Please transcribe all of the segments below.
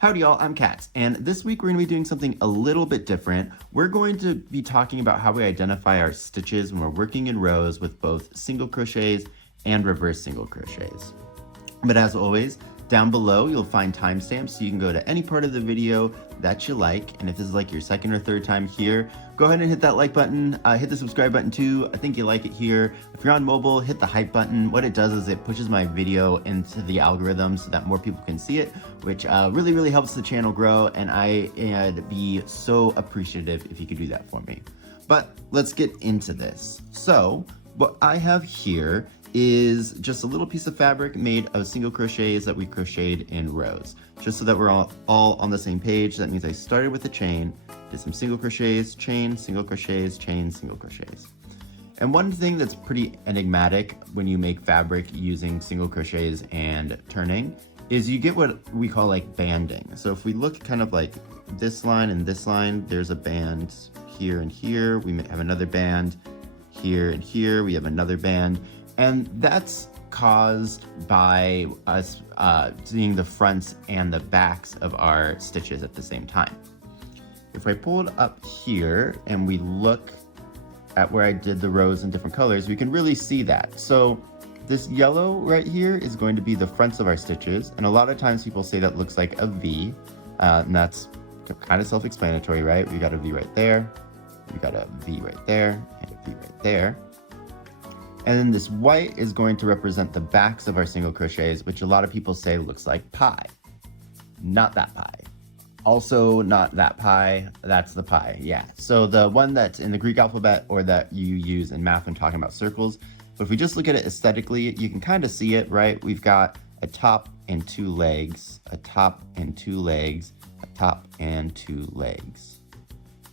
Howdy y'all, I'm Katz, and this week we're going to be doing something a little bit different. We're going to be talking about how we identify our stitches when we're working in rows with both single crochets and reverse single crochets. But as always, down below you'll find timestamps so you can go to any part of the video that you like, and if this is like your second or third time here, go ahead and hit that like button, hit the subscribe button too. I think you like it here. If you're on mobile, hit the hype button. What it does is it pushes my video into the algorithm so that more people can see it, which really helps the channel grow, and I'd be so appreciative if you could do that for me. But let's get into this. So what I have here is just a little piece of fabric made of single crochets that we crocheted in rows, just so that we're all on the same page. That means I started with a chain, did some single crochets, chain, single crochets, chain, single crochets. And one thing that's pretty enigmatic when you make fabric using single crochets and turning is you get what we call like banding. So if we look kind of like this line and this line, there's a band here and here. We may have another band here and here. We have another band. And that's caused by us seeing the fronts and the backs of our stitches at the same time. If I pull it up here and we look at where I did the rows in different colors, we can really see that. So this yellow right here is going to be the fronts of our stitches. And a lot of times people say that looks like a V, and that's kind of self-explanatory, right? We got a V right there, we got a V right there, and a V right there. And then this white is going to represent the backs of our single crochets, which a lot of people say looks like pie. Not that pie. Also not that pie, that's the pie, yeah. So the one that's in the Greek alphabet or that you use in math when talking about circles. But if we just look at it aesthetically, you can kind of see it, right? We've got a top and two legs, a top and two legs, a top and two legs.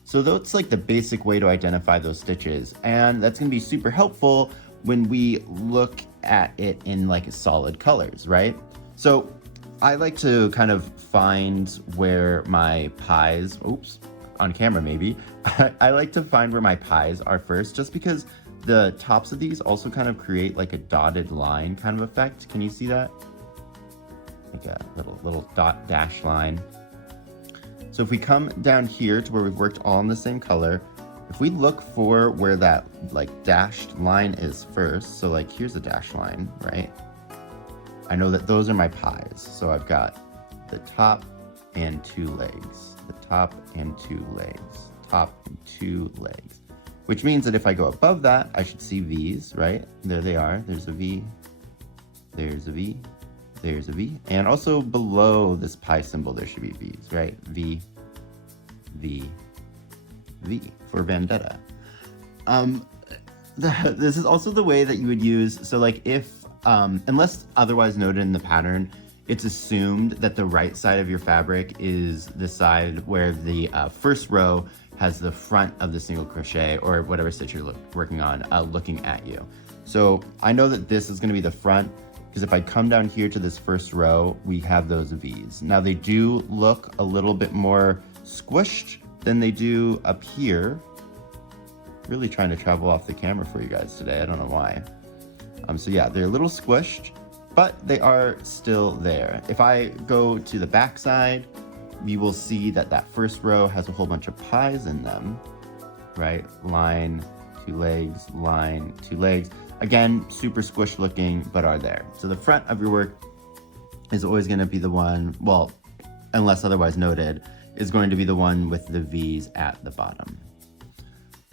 So that's like the basic way to identify those stitches. And that's gonna be super helpful when we look at it in like solid colors, right? So I like to kind of find where my pies, oops, on camera maybe, I like to find where my pies are first, just because the tops of these also kind of create like a dotted line kind of effect. Can you see that? Like a little dot dash line. So if we come down here to where we've worked all in the same color, if we look for where that like dashed line is first, so like here's a dashed line, right? I know that those are my pies. So I've got the top and two legs, the top and two legs, top and two legs, which means that if I go above that, I should see V's, right? There they are. There's a V, there's a V, there's a V. And also below this pie symbol, there should be V's, right? V, V, V for vendetta. This is also the way that you would use, so like if, unless otherwise noted in the pattern, it's assumed that the right side of your fabric is the side where the first row has the front of the single crochet or whatever stitch you're working on looking at you. So I know that this is gonna be the front, because if I come down here to this first row, we have those V's. Now they do look a little bit more squished than they do up here. Really trying to travel off the camera for you guys today, I don't know why. So yeah, they're a little squished, but they are still there. If I go to the back side, you will see that that first row has a whole bunch of pies in them, right? Line, two legs, line, two legs. Again, super squished looking, but are there. So the front of your work is always gonna be the one, well, unless otherwise noted, is going to be the one with the V's at the bottom.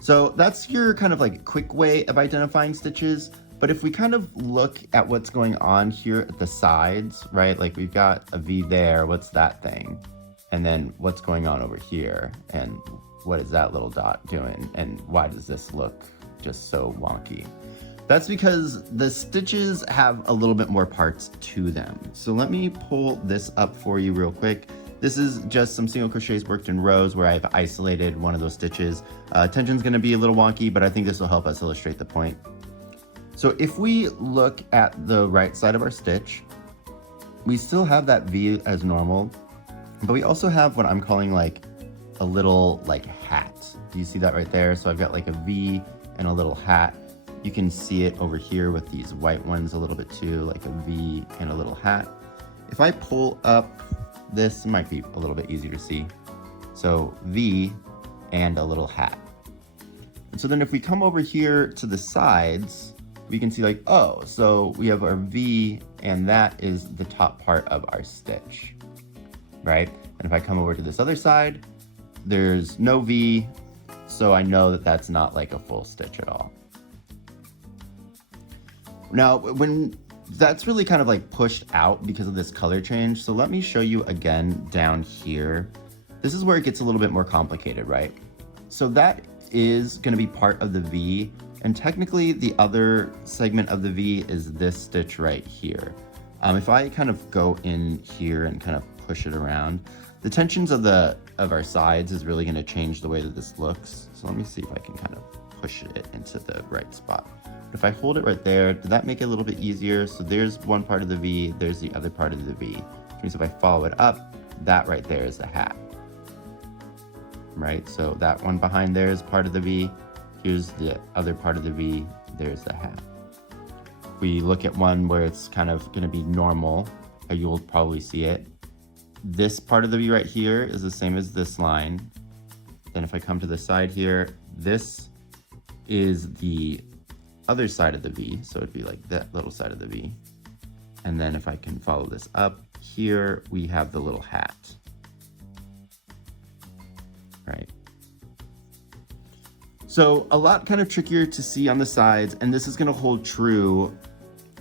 So that's your kind of like quick way of identifying stitches. But if we kind of look at what's going on here at the sides, right? Like we've got a V there, what's that thing? And then what's going on over here? And what is that little dot doing? And why does this look just so wonky? That's because the stitches have a little bit more parts to them. So let me pull this up for you real quick. This is just some single crochets worked in rows where I've isolated one of those stitches. Tension's gonna be a little wonky, but I think this will help us illustrate the point. So if we look at the right side of our stitch, we still have that V as normal, but we also have what I'm calling like a little like hat. Do you see that right there? So I've got like a V and a little hat. You can see it over here with these white ones a little bit too, like a V and a little hat. If I pull up this might be a little bit easier to see. So V and a little hat. And so then if we come over here to the sides, we can see like, oh, so we have our V and that is the top part of our stitch, right? And if I come over to this other side, there's no V, so I know that that's not like a full stitch at all. Now, when that's really kind of like pushed out because of this color change, so let me show you again down here. This is where it gets a little bit more complicated, right? So that is going to be part of the V, and technically the other segment of the V is this stitch right here. If I kind of go in here and kind of push it around, the tensions of our sides is really going to change the way that this looks. So let me see if I can kind of push it into the right spot. If I hold it right there, did that make it a little bit easier? So there's one part of the V, there's the other part of the V. Which means if I follow it up, that right there is the hat. Right, so that one behind there is part of the V. Here's the other part of the V, there's the hat. If we look at one where it's kind of gonna be normal, you'll probably see it. This part of the V right here is the same as this line. Then if I come to the side here, this is the other side of the V, so it'd be like that little side of the V. And then if I can follow this up, here we have the little hat. Right. So a lot kind of trickier to see on the sides, and this is going to hold true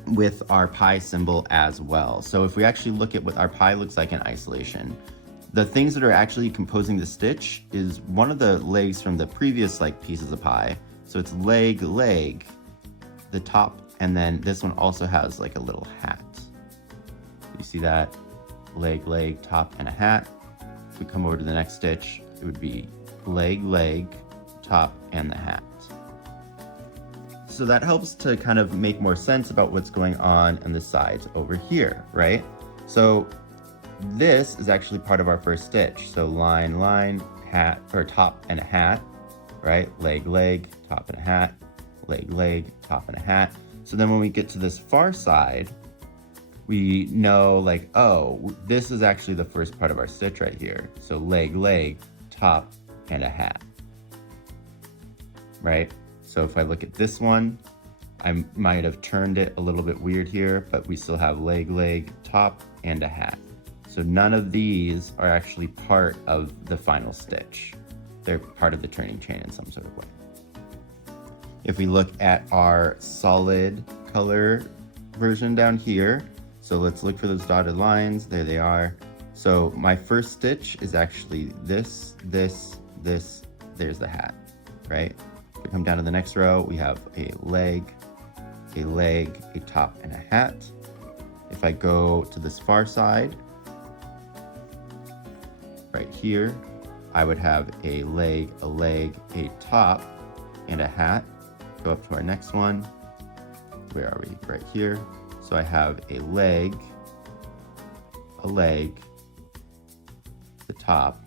with our pie symbol as well. So if we actually look at what our pie looks like in isolation, the things that are actually composing the stitch is one of the legs from the previous like pieces of pie. So it's leg, leg, the top, and then this one also has like a little hat. You see that? Leg, leg, top, and a hat. If we come over to the next stitch, it would be leg, leg, top, and the hat. So that helps to kind of make more sense about what's going on in the sides over here, right? So this is actually part of our first stitch. So line, line, hat, or top and a hat, right? Leg, leg, top and a hat, leg, leg, top and a hat. So then when we get to this far side, we know like, oh, this is actually the first part of our stitch right here. So leg, leg, top, and a hat, right? So if I look at this one, I might have turned it a little bit weird here, but we still have leg, leg, top, and a hat. So none of these are actually part of the final stitch. They're part of the turning chain in some sort of way. If we look at our solid color version down here, so let's look for those dotted lines. There they are. So my first stitch is actually this, this, this, there's the hat, right? If we come down to the next row, we have a leg, a top, and a hat. If I go to this far side, right here, I would have a leg, a top, and a hat. Go up to our next one. Where are we? Right here. So I have a leg, the top,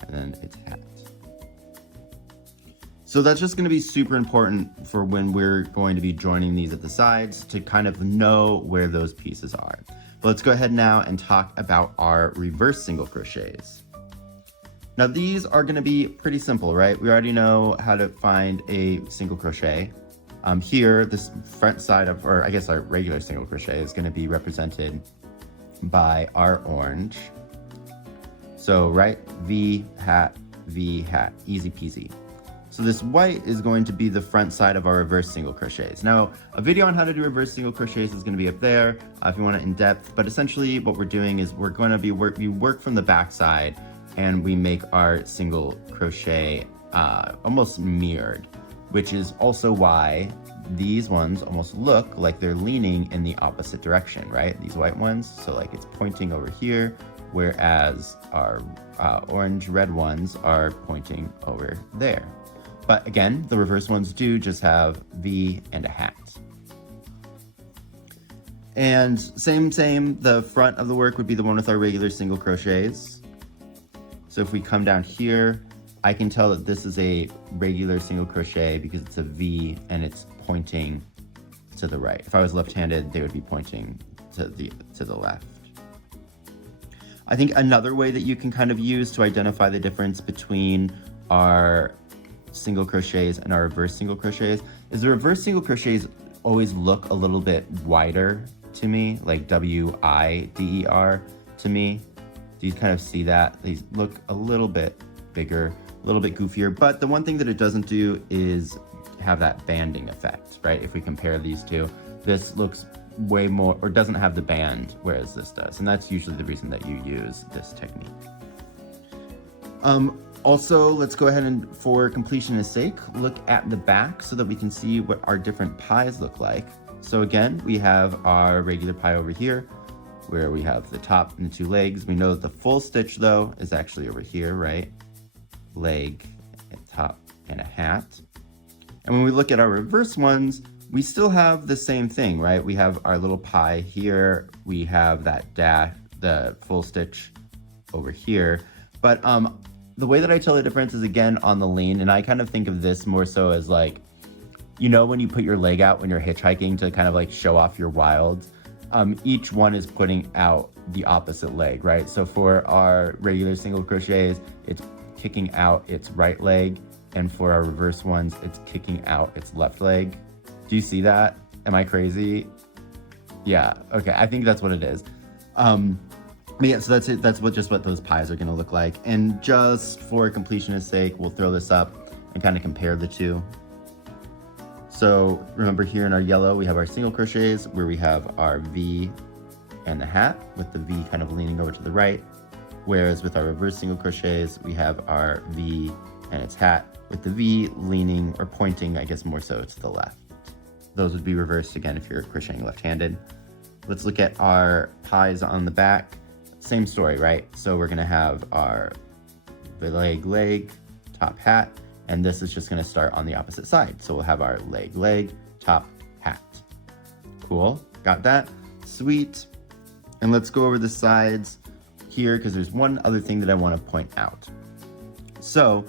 and then its hat. So that's just going to be super important for when we're going to be joining these at the sides to kind of know where those pieces are. But let's go ahead now and talk about our reverse single crochets. Now these are going to be pretty simple, right? We already know how to find a single crochet. Here, this front side of, or I guess our regular single crochet is going to be represented by our orange. So, right, V, hat, easy peasy. So this white is going to be the front side of our reverse single crochets. Now, a video on how to do reverse single crochets is going to be up there if you want it in depth, but essentially what we're doing is we're going to be we work from the back side and we make our single crochet almost mirrored, which is also why these ones almost look like they're leaning in the opposite direction, right? These white ones, so like it's pointing over here, whereas our orange red ones are pointing over there. But again, the reverse ones do just have V and a hat. And same, the front of the work would be the one with our regular single crochets. So if we come down here, I can tell that this is a regular single crochet because it's a V and it's pointing to the right. If I was left-handed, they would be pointing to the left. I think another way that you can kind of use to identify the difference between our single crochets and our reverse single crochets is the reverse single crochets always look a little bit wider to me, like W-I-D-E-R to me. Do you kind of see that? They look a little bit bigger, a little bit goofier, but the one thing that it doesn't do is have that banding effect, right? If we compare these two, this looks way more, or doesn't have the band, whereas this does. And that's usually the reason that you use this technique. Also, let's go ahead and, for completion's sake, look at the back so that we can see what our different pies look like. So again, we have our regular pie over here, where we have the top and the two legs. We know that the full stitch, though, is actually over here, right? Leg, and top, and a hat. And when we look at our reverse ones, we still have the same thing, right? We have our little pie here. We have that dash, the full stitch over here. But the way that I tell the difference is, again, on the lean. And I kind of think of this more so as like, you know, when you put your leg out when you're hitchhiking to kind of like show off your wilds, each one is putting out the opposite leg, right? So for our regular single crochets, it's kicking out its right leg. And for our reverse ones, it's kicking out its left leg. Do you see that? Am I crazy? Yeah, okay, I think that's what it is. But yeah, so that's it. That's just what those pies are gonna look like. And just for completion's sake, we'll throw this up and kind of compare the two. So remember, here in our yellow, we have our single crochets where we have our V and the hat, with the V kind of leaning over to the right. Whereas with our reverse single crochets, we have our V and its hat, with the V leaning or pointing, I guess more so to the left. Those would be reversed again if you're crocheting left-handed. Let's look at our pies on the back. Same story, right? So we're gonna have our leg, top, hat, and this is just gonna start on the opposite side. So we'll have our leg, top, hat. Cool, got that? Sweet. And let's go over the sides here, because there's one other thing that I wanna point out. So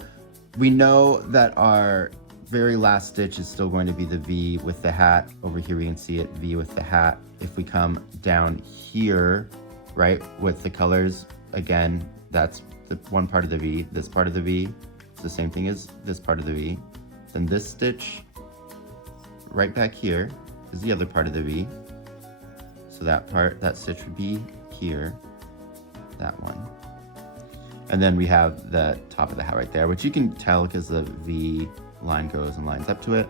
we know that our very last stitch is still going to be the V with the hat. Over here we can see it, V with the hat. If we come down here, right, with the colors, again, that's the one part of the V, this part of the V. It's the same thing as this part of the V. Then this stitch right back here is the other part of the V. So that part, that stitch would be here, that one. And then we have the top of the hat right there, which you can tell because the V line goes and lines up to it.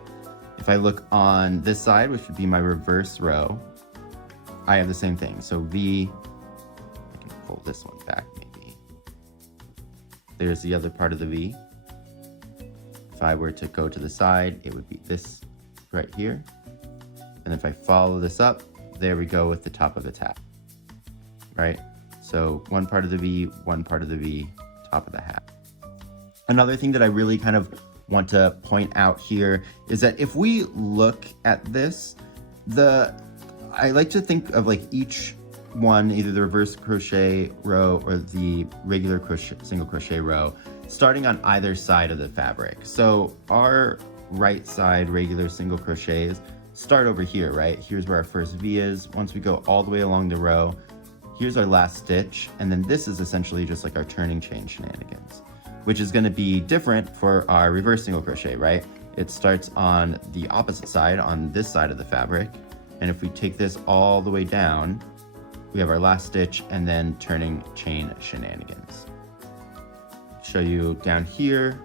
If I look on this side, which would be my reverse row, I have the same thing. So V, I can pull this one back maybe. There's the other part of the V. If I were to go to the side, it would be this right here. And if I follow this up, there we go with the top of the hat, right? So one part of the V, one part of the V, top of the hat. Another thing that I really kind of want to point out here is that if we look at this, I like to think of like each one, either the reverse crochet row or the regular single crochet row, starting on either side of the fabric. So our right side regular single crochets start over here, right? Here's where our first V is. Once we go all the way along the row, here's our last stitch, and then this is essentially just like our turning chain shenanigans, which is going to be different for our reverse single crochet, right? It starts on the opposite side, on this side of the fabric, and if we take this all the way down, we have our last stitch and then turning chain shenanigans. Show you down here.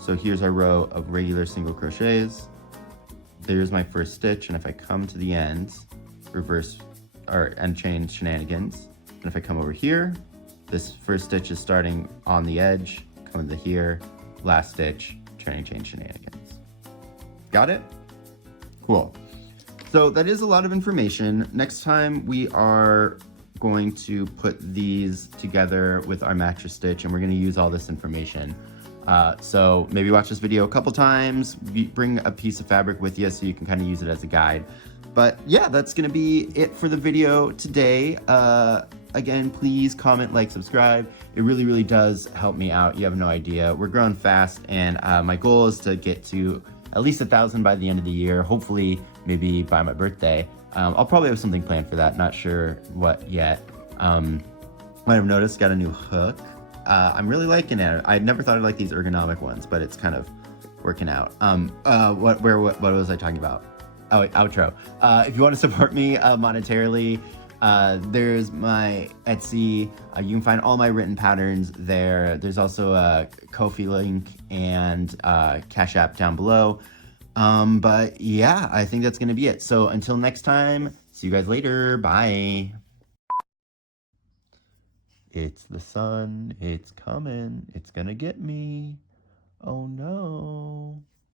So here's our row of regular single crochets. There's my first stitch, and if I come to the ends, reverse or end chain shenanigans. And if I come over here, this first stitch is starting on the edge, coming to here, last stitch, turning chain shenanigans. Got it? Cool. So that is a lot of information. Next time we are going to put these together with our mattress stitch, and we're going to use all this information. So maybe watch this video a couple times, bring a piece of fabric with you so you can kind of use it as a guide. But yeah, that's going to be it for the video today. Again, please comment, like, subscribe. It really, really does help me out. You have no idea. We're growing fast, and my goal is to get to at least 1,000 by the end of the year. Hopefully, maybe by my birthday. I'll probably have something planned for that. Not sure what yet. What I've noticed, got a new hook. I'm really liking it. I never thought I'd like these ergonomic ones, but it's kind of working out. What was I talking about? Oh, outro. If you want to support me monetarily, there's my Etsy. You can find all my written patterns there. There's also a Ko-fi link and Cash App down below. But yeah, I think that's gonna be it. So until next time, see you guys later. Bye. It's the sun, it's coming, it's gonna get me. Oh no.